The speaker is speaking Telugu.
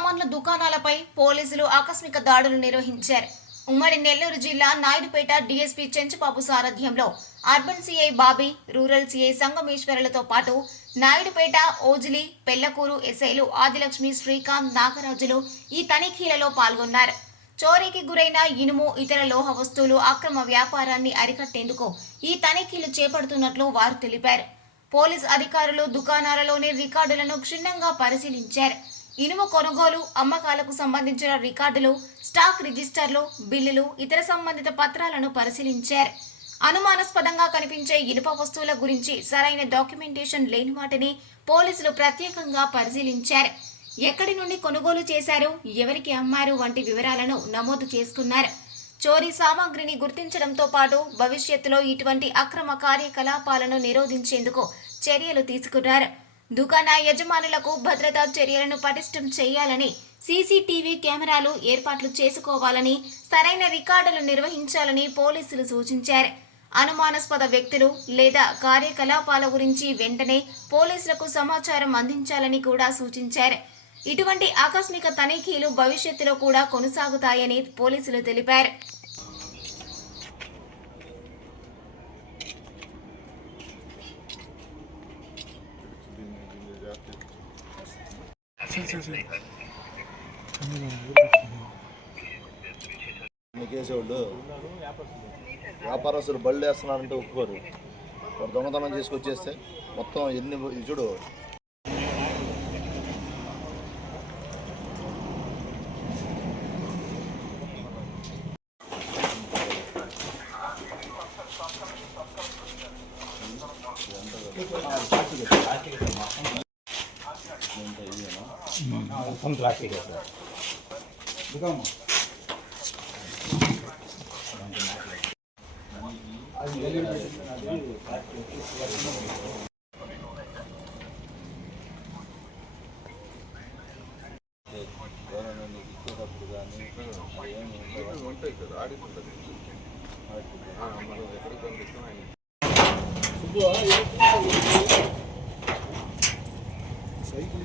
దుకాణాలపై పోలీసులు ఆకస్మిక దాడులు నిర్వహించారు. ఉమ్మడి నెల్లూరు జిల్లా నాయుడుపేట డీఎస్పీ చెంచుబాబు సారథ్యంలో urban CI Bobby rural CI సంగమేశ్వరులతో పాటు నాయుడుపేట ఓజిలి పెళ్ళకూరు ఎస్ఐలు ఆదిలక్ష్మి శ్రీకాంత్ నాగరాజులు ఈ తనిఖీలలో పాల్గొన్నారు. చోరీకి గురైన ఇనుము ఇతర లోహ వస్తువులు అక్రమ వ్యాపారాన్ని అరికట్టేందుకు ఈ తనిఖీలు చేపడుతున్నట్లు వారు తెలిపారు. పోలీస్ అధికారులు దుకాణాలలోని రికార్డులను క్షుణ్ణంగా పరిశీలించారు. ఇనుము కొనుగోలు అమ్మకాలకు సంబంధించిన రికార్డులు స్టాక్ రిజిస్టర్లు బిల్లులు ఇతర సంబంధిత పత్రాలను పరిశీలించారు. అనుమానాస్పదంగా కనిపించే ఇనుప వస్తువుల గురించి సరైన డాక్యుమెంటేషన్ లేని వాటిని పోలీసులు ప్రత్యేకంగా పరిశీలించారు. ఎక్కడి నుండి కొనుగోలు చేశారు ఎవరికి అమ్మారు వంటి వివరాలను నమోదు చేసుకున్నారు. చోరీ సామాగ్రిని గుర్తించడంతో పాటు భవిష్యత్తులో ఇటువంటి అక్రమ కార్యకలాపాలను నిరోధించేందుకు చర్యలు తీసుకున్నారు. దుకాణ యజమానులకు భద్రతా చర్యలను పటిష్టం చేయాలని సీసీటీవీ కెమెరాలు ఏర్పాట్లు చేసుకోవాలని సరైన రికార్డులు నిర్వహించాలని పోలీసులు సూచించారు. అనుమానాస్పద వ్యక్తులు లేదా కార్యకలాపాల గురించి వెంటనే పోలీసులకు సమాచారం అందించాలని కూడా సూచించారు. ఇటువంటి ఆకస్మిక తనిఖీలు భవిష్యత్తులో కూడా కొనసాగుతాయని పోలీసులు తెలిపారు. కేసేవాళ్ళు వ్యాపారస్తులు బళ్ళు వేస్తున్నారంటే ఒప్పుకోరు. వాడు దొంగతనం చేసుకొచ్చేస్తే మొత్తం ఎన్ని ફોન રાખી દેશે ఉంటాయి కదా ఆడిపోతుంది మనం ఎక్కడికి పంపిస్తాం ఆయన సైకిల్